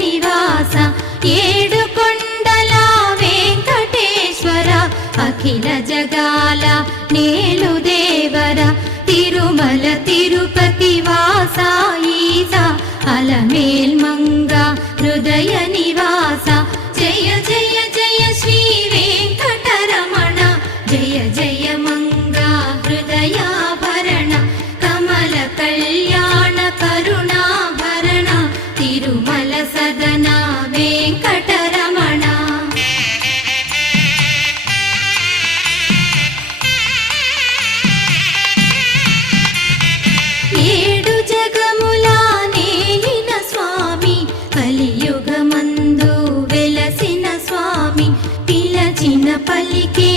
నివాస ఏడు కొండల వెంకటేశ్వర అఖిల జగాల నేలు దేవర తిరుమల తిరుపతి వాస ఈస అలమేల్ మంగ హృదయ నివాస జయ జయ జయ శ్రీ వెంకటరమణ జయ జయ మంగ హృదయాభరణ కమల కళ్యాణ కరుణాభరణ తిరుమల సదన వెంకటరమణ. ఏడు జగముల నేలిన స్వామి కలియుగమందు వెలసిన స్వామి పిలచిన పలికే